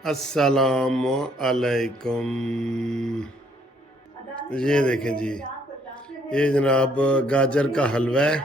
अस्सलाम अलैकुम। ये देखें जी, ये जनाब गाजर का हलवा है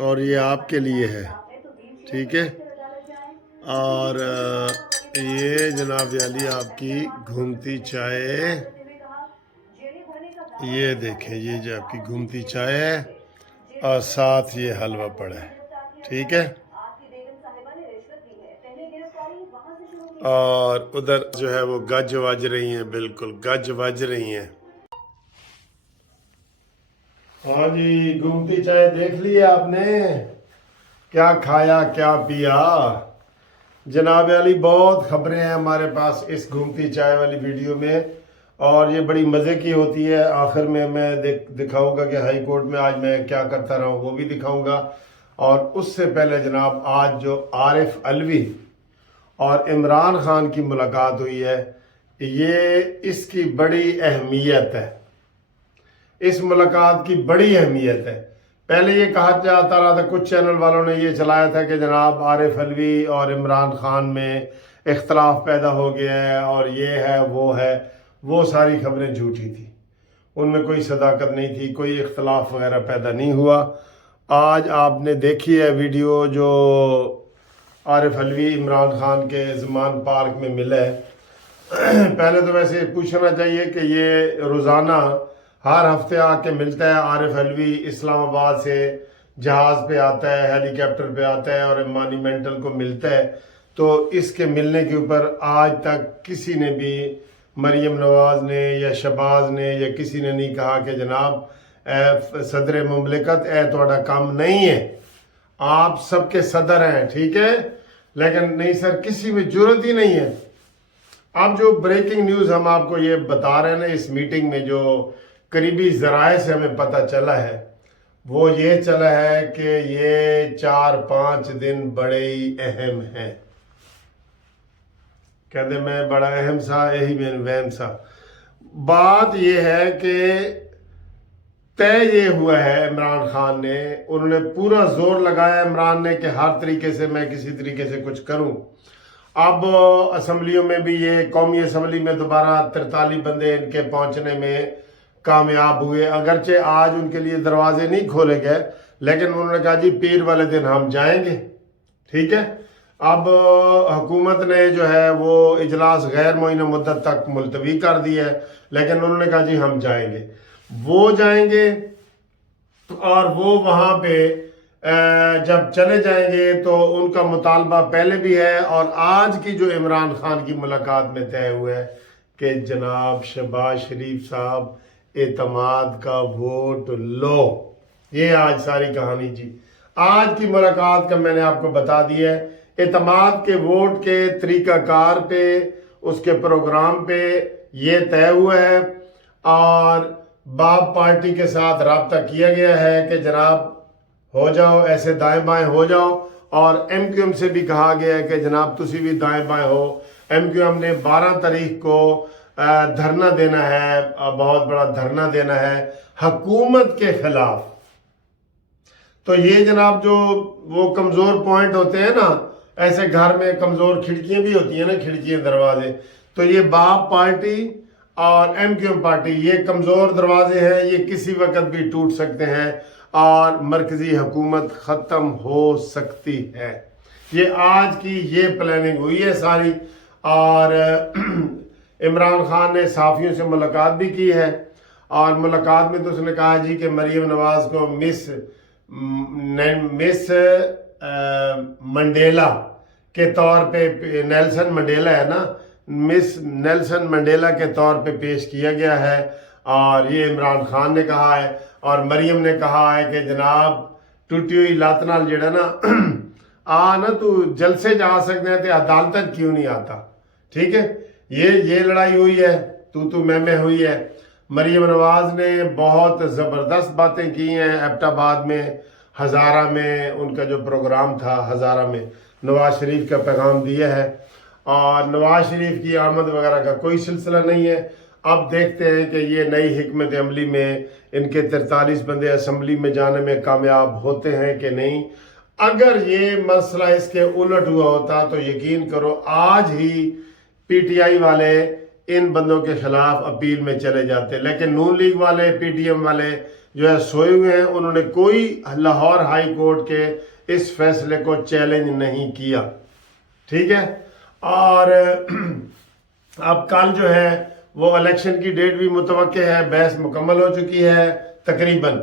और ये आपके लिए है, ठीक है। और ये जनाब वाली आपकी घूमती चाय, ये देखें, ये जो आपकी घूमती चाय है और साथ ये हलवा पड़ा है, ठीक है। और उधर जो है वो गज बज रही हैं, बिल्कुल गज बज रही हैं। हाँ जी, घूमती चाय देख ली आपने, क्या खाया क्या पिया। जनाब अली बहुत खबरें हैं हमारे पास इस घूमती चाय वाली वीडियो में, और ये बड़ी मज़े की होती है। आखिर में मैं दिखाऊंगा कि हाई कोर्ट में आज मैं क्या करता रहा हूँ, वो भी दिखाऊंगा। और उससे पहले जनाब आज जो आरिफ अलवी और इमरान खान की मुलाकात हुई है, ये इसकी बड़ी अहमियत है। इस मुलाकात की बड़ी अहमियत है। पहले ये कहा जाता रहा था, कुछ चैनल वालों ने ये चलाया था कि जनाब आरिफ अलवी और इमरान खान में इख्तलाफ पैदा हो गया है और ये है वो है। वो सारी खबरें झूठी थी, उनमें कोई सदाकत नहीं थी, कोई इख्तलाफ वगैरह पैदा नहीं हुआ। आज आपने देखी है वीडियो जो आरिफ अलवी इमरान खान के ज़मान पार्क में मिला है। पहले तो वैसे पूछना चाहिए कि ये रोज़ाना हर हफ्ते आके मिलता है। आरिफ अलवी इस्लामाबाद से जहाज़ पे आता है, हेलीकॉप्टर पे आता है और मॉन्यूमेंटल को मिलता है। तो इसके मिलने के ऊपर आज तक किसी ने भी, मरीम नवाज़ ने या शहबाज ने या किसी ने नहीं कहा कि जनाब सदर मुमलिकत थोड़ा काम नहीं है, आप सबके सदर हैं, ठीक है। लेकिन नहीं सर, किसी में जरूरत ही नहीं है। अब जो ब्रेकिंग न्यूज़ हम आपको ये बता रहे हैं ना, इस मीटिंग में जो करीबी ज़राए से हमें पता चला है, वो ये चला है कि ये 4-5 दिन बड़े ही अहम हैं। कहते मैं बड़ा अहम सा, यही मैं वहम सा। बात ये है कि तय ये हुआ है, इमरान खान ने, उन्होंने पूरा जोर लगाया इमरान ने कि हर तरीके से मैं किसी तरीके से कुछ करूं। अब असम्बलियों में भी, ये कौमी असम्बली में दोबारा 43 बंदे इनके पहुंचने में कामयाब हुए। अगरचे आज उनके लिए दरवाजे नहीं खोले गए, लेकिन उन्होंने कहा जी पीर वाले दिन हम जाएंगे, ठीक है। अब हुकूमत ने जो है वो इजलास गैर मुअय्यन मुद्दत तक मुलतवी कर दिया है, लेकिन उन्होंने कहा जी हम जाएंगे। वो जाएंगे और वो वहाँ पे जब चले जाएंगे तो उनका मुतालबा पहले भी है और आज की जो इमरान खान की मुलाकात में तय हुआ है कि जनाब शहबाज शरीफ साहब एतमाद का वोट लो। ये आज सारी कहानी जी, आज की मुलाकात का मैंने आपको बता दिया है। एतमाद के वोट के तरीकाकार पे, उसके प्रोग्राम पे ये तय हुआ है और बाप पार्टी के साथ राब्ता किया गया है कि जनाब हो जाओ, ऐसे दाएं बाएं हो जाओ। और MQM से भी कहा गया है कि जनाब तुसी भी दाएं बाएं हो। MQM ने 12 तारीख को धरना देना है, बहुत बड़ा धरना देना है हुकूमत के खिलाफ। तो ये जनाब जो वो कमज़ोर पॉइंट होते हैं ना, ऐसे घर में कमज़ोर खिड़कियां भी होती हैं ना, खिड़कियां दरवाजे, तो ये बाप पार्टी और MQM पार्टी, ये कमज़ोर दरवाजे हैं, ये किसी वक्त भी टूट सकते हैं और मरकज़ी हुकूमत ख़त्म हो सकती है। ये आज की ये प्लानिंग हुई है सारी। और इमरान खान ने साफ़ियों से मुलाकात भी की है और मुलाकात में तो उसने कहा जी कि मरीम नवाज़ को मिस मंडेला के तौर पे, नेल्सन मंडेला है ना, मिस नेल्सन मंडेला के तौर पे पेश किया गया है। और ये इमरान खान ने कहा है और मरीम ने कहा है कि जनाब टूटी हुई लात नाल जेड़ा ना आ ना, तू जलसे जा सकते हैं तो अदालत क्यों नहीं आता, ठीक है। ये लड़ाई हुई है, तू मैं हुई है। मरीम नवाज ने बहुत ज़बरदस्त बातें की हैं एबटाबाद में, हज़ारा में उनका जो प्रोग्राम था, हज़ारा में नवाज शरीफ का पैगाम दिया है। और नवाज शरीफ की आमद वगैरह का कोई सिलसिला नहीं है। अब देखते हैं कि ये नई हिकमत अमली में इनके 43 बंदे असम्बली में जाने में कामयाब होते हैं कि नहीं। اگر یہ مسئلہ اس کے الٹ ہوا ہوتا تو یقین کرو آج ہی پی ٹی آئی والے ان بندوں کے خلاف اپیل میں چلے جاتے، لیکن نون لیگ والے، پی ٹی ایم والے جو ہے سوئے ہوئے ہیں، انہوں نے کوئی لاہور ہائی کورٹ کے اس فیصلے کو چیلنج نہیں کیا، ٹھیک ہے۔ اور اب کل جو ہے وہ الیکشن کی ڈیٹ بھی متوقع ہے، بحث مکمل ہو چکی ہے تقریباً،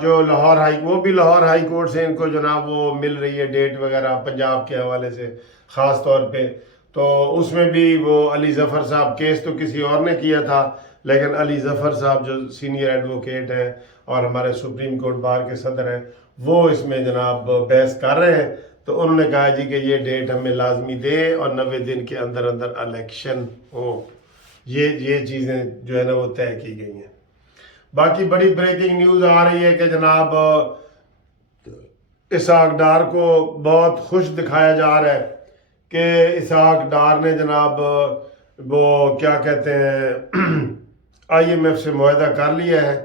جو لاہور وہ بھی لاہور ہائی کورٹ سے ان کو جناب وہ مل رہی ہے ڈیٹ وغیرہ پنجاب کے حوالے سے خاص طور پہ، تو اس میں بھی وہ علی ظفر صاحب، کیس تو کسی اور نے کیا تھا لیکن علی ظفر صاحب جو سینئر ایڈوکیٹ ہیں اور ہمارے سپریم کورٹ بار کے صدر ہیں، وہ اس میں جناب بحث کر رہے ہیں، تو انہوں نے کہا جی کہ یہ ڈیٹ ہمیں لازمی دے اور 90 دن کے اندر اندر الیکشن ہو۔ یہ چیزیں جو ہے نا وہ طے کی گئی ہیں۔ باقی بڑی بریکنگ نیوز آ رہی ہے کہ جناب اسحاق ڈار کو بہت خوش دکھایا جا رہا ہے کہ اسحاق ڈار نے جناب وہ کیا کہتے ہیں آئی ایم ایف سے معاہدہ کر لیا ہے۔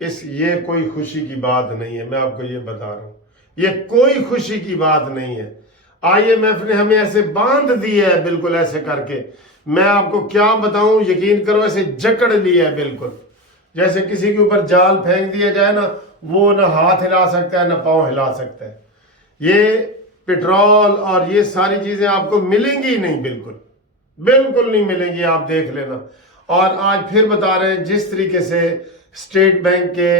یہ کوئی خوشی کی بات نہیں ہے، میں آپ کو یہ بتا رہا ہوں، یہ کوئی خوشی کی بات نہیں ہے۔ آئی ایم ایف نے ہمیں ایسے باندھ دیا ہے، بالکل ایسے کر کے، میں آپ کو کیا بتاؤں، یقین کرو ایسے جکڑ لیا ہے بالکل، جیسے کسی کے اوپر جال پھینک دیا جائے نا، وہ نہ ہاتھ ہلا سکتا ہے نہ پاؤں ہلا سکتا ہے۔ یہ پیٹرول اور یہ ساری چیزیں آپ کو ملیں گی نہیں، بالکل نہیں ملیں گی، آپ دیکھ لینا۔ اور آج پھر بتا رہے ہیں جس طریقے سے اسٹیٹ بینک کے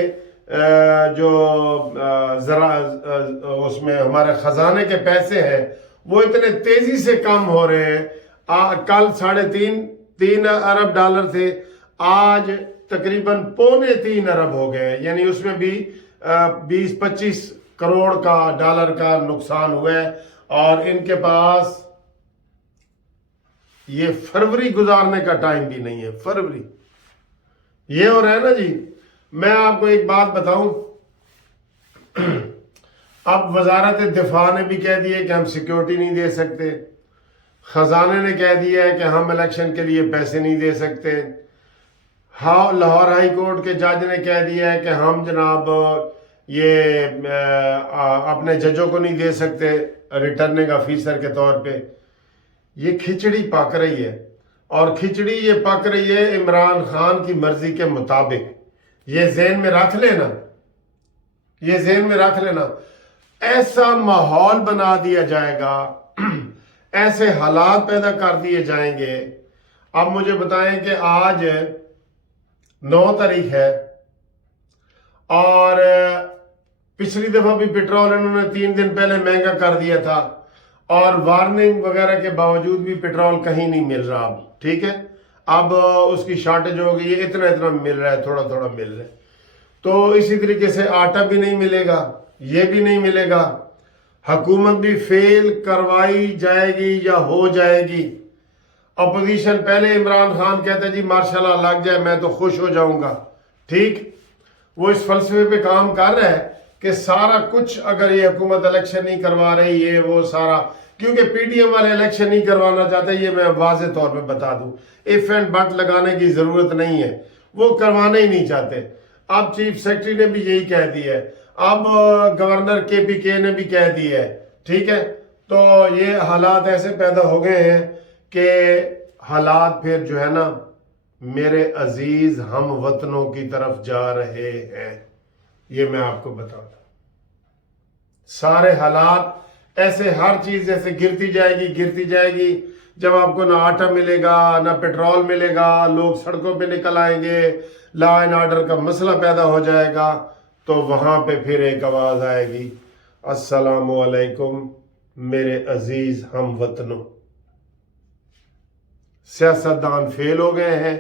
جو اس میں ہمارے خزانے کے پیسے ہیں وہ اتنے تیزی سے کم ہو رہے ہیں، کل 3.5 ارب ڈالر تھے، آج تقریباً 2.25 ارب ہو گئے ہیں، یعنی اس میں بھی 20-25 کروڑ کا ڈالر کا نقصان ہوا ہے، اور ان کے پاس یہ فروری گزارنے کا ٹائم بھی نہیں ہے، فروری یہ ہو رہا ہے نا جی۔ میں آپ کو ایک بات بتاؤں، اب وزارت دفاع نے بھی کہہ دیا کہ ہم سیکیورٹی نہیں دے سکتے، خزانے نے کہہ دیا ہے کہ ہم الیکشن کے لیے پیسے نہیں دے سکتے، لاہور ہائی کورٹ کے جج نے کہہ دیا ہے کہ ہم جناب یہ اپنے ججوں کو نہیں دے سکتے ریٹرننگ آفیسر کے طور پہ۔ یہ کھچڑی پک رہی ہے، اور کھچڑی یہ پک رہی ہے عمران خان کی مرضی کے مطابق۔ یہ ذہن میں رکھ لینا، ایسا ماحول بنا دیا جائے گا، ایسے حالات پیدا کر دیے جائیں گے۔ اب مجھے بتائیں کہ آج 9 تاریخ ہے، اور پچھلی دفعہ بھی پیٹرول انہوں نے 3 دن پہلے مہنگا کر دیا تھا، اور وارننگ وغیرہ کے باوجود بھی پیٹرول کہیں نہیں مل رہا اب، ٹھیک ہے، اب اس کی شارٹیج ہو گئی ہے، اتنا مل رہا ہے، تھوڑا مل رہا ہے۔ تو اسی طریقے سے آٹا بھی نہیں ملے گا، یہ بھی نہیں ملے گا، حکومت بھی فیل کروائی جائے گی یا ہو جائے گی۔ اپوزیشن پہلے عمران خان کہتا ہے جی ماشاء اللہ لگ جائے میں تو خوش ہو جاؤں گا، ٹھیک، وہ اس فلسفے پہ کام کر رہا ہے کہ سارا کچھ اگر یہ حکومت الیکشن نہیں کروا رہی ہے وہ سارا، کیونکہ پی ٹی ایم والے الیکشن نہیں کروانا چاہتے، یہ میں واضح طور پہ بتا دوں، ایف اینڈ بٹ لگانے کی ضرورت نہیں ہے، وہ کروانا ہی نہیں چاہتے۔ اب چیف سیکرٹری نے بھی یہی کہہ دیا ہے، اب گورنر کے پی کے نے بھی کہہ دیا ہے، ٹھیک ہے، تو یہ حالات ایسے پیدا ہو گئے ہیں کہ حالات پھر جو ہے نا میرے عزیز ہم وطنوں کی طرف جا رہے ہیں، یہ میں آپ کو بتا دوں۔ سارے حالات ایسے، ہر چیز ایسے گرتی جائے گی، جب آپ کو نہ آٹا ملے گا نہ پیٹرول ملے گا، لوگ سڑکوں پہ نکل آئیں گے، لا اینڈ آرڈر کا مسئلہ پیدا ہو جائے گا، تو وہاں پہ پھر ایک آواز آئے گی، السلام علیکم میرے عزیز ہم وطنوں، سیاستدان فیل ہو گئے ہیں،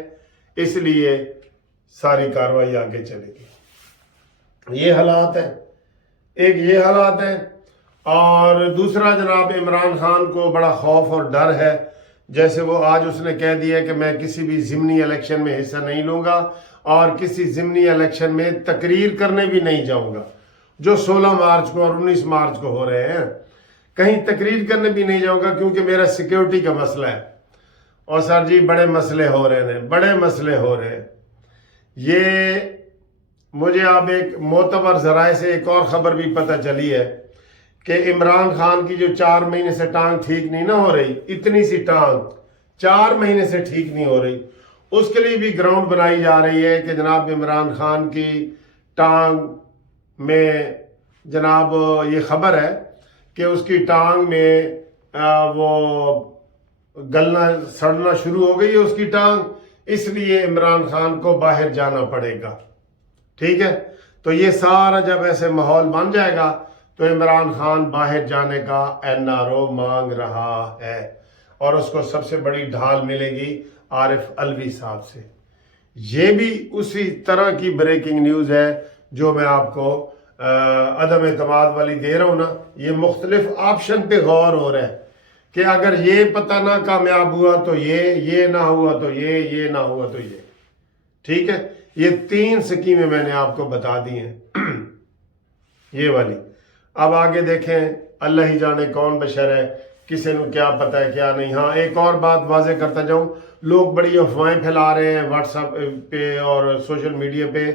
اس لیے ساری کارروائی آگے چلے گی۔ یہ حالات ہیں، ایک یہ حالات ہیں، اور دوسرا جناب عمران خان کو بڑا خوف اور ڈر ہے، جیسے وہ آج اس نے کہہ دیا کہ میں کسی بھی ضمنی الیکشن میں حصہ نہیں لوں گا، اور کسی ضمنی الیکشن میں تقریر کرنے بھی نہیں جاؤں گا، جو 16 مارچ کو اور 19 مارچ کو ہو رہے ہیں، کہیں تقریر کرنے بھی نہیں جاؤں گا، کیونکہ میرا سیکیورٹی کا مسئلہ ہے۔ اور سر جی بڑے مسئلے ہو رہے ہیں، یہ مجھے اب ایک معتبر ذرائع سے ایک اور خبر بھی پتہ چلی ہے कि इमरान खान की जो 4 महीने से टांग ठीक नहीं ना हो रही, इतनी सी टांग 4 महीने से ठीक नहीं हो रही, उसके लिए भी ग्राउंड बनाई जा रही है कि जनाब इमरान खान की टांग में जनाब ये खबर है कि उसकी टांग में वो गलना सड़ना शुरू हो गई है उसकी टांग, इसलिए इमरान खान को बाहर जाना पड़ेगा। ठीक है, तो ये सारा जब ऐसे माहौल बन जाएगा तो इमरान खान बाहर जाने का एनआरओ मांग रहा है और उसको सबसे बड़ी ढाल मिलेगी आरिफ अलवी साहब से। ये भी उसी तरह की ब्रेकिंग न्यूज़ है जो मैं आपको अदम एतमाद वाली दे रहा हूँ ना। ये मुख्तलिफ ऑप्शन पे गौर हो रहा है कि अगर ये पता ना कामयाब हुआ तो ये ना हुआ तो ये ना हुआ तो ये। ठीक है, ये 3 स्कीमें मैंने आपको बता दी हैं ये वाली। अब आगे देखें, अल्लाह ही जाने कौन बशर है, किसी को क्या पता है क्या नहीं। हाँ, एक और बात वाज़ेह करता जाऊं, लोग बड़ी अफवाहें फैला रहे हैं व्हाट्सएप पे और सोशल मीडिया पे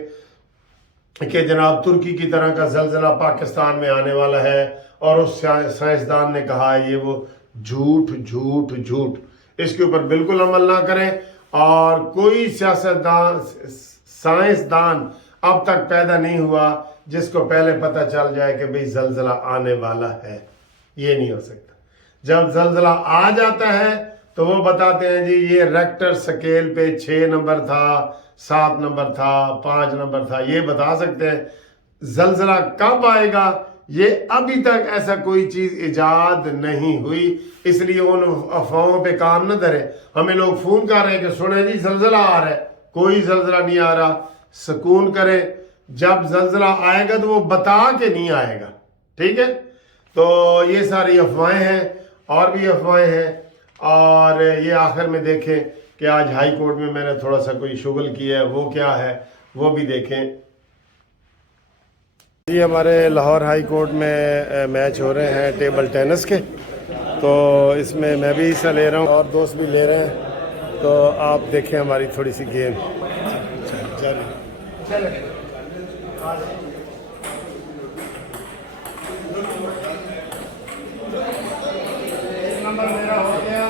कि जनाब तुर्की की तरह का जलजला पाकिस्तान में आने वाला है और उस साइंसदान ने कहा है। ये वो झूठ झूठ झूठ, इसके ऊपर बिल्कुल अमल ना करें। और कोई सियासतदान साइंसदान अब तक पैदा नहीं हुआ जिसको पहले पता चल जाए कि भाई जलजला आने वाला है। ये नहीं हो सकता। जब जलजला आ जाता है तो वो बताते हैं जी ये रेक्टर स्केल पे 6 नंबर था, 7 नंबर था, 5 नंबर था, ये बता सकते हैं। जलजला कब आएगा ये अभी तक ऐसा कोई चीज इजाद नहीं हुई, इसलिए उन अफवाहों पे काम न धरे। हमें लोग फोन कर रहे हैं कि सुने जी जलजला आ रहा है, कोई जलजला नहीं आ रहा। सुकून करें, जब जलजला आएगा तो वो बता के नहीं आएगा। ठीक है, तो ये सारी अफवाहें हैं और भी अफवाहें हैं। और ये आखिर में देखें कि आज हाई कोर्ट में मैंने थोड़ा सा कोई शुगल किया है, वो क्या है वो भी देखें। ये हमारे लाहौर हाई कोर्ट में मैच हो रहे हैं टेबल टेनिस के, तो इसमें मैं भी हिस्सा ले रहा हूँ और दोस्त भी ले रहे हैं। तो आप देखें हमारी थोड़ी सी गेम। चले नंबर मेरा हो गया।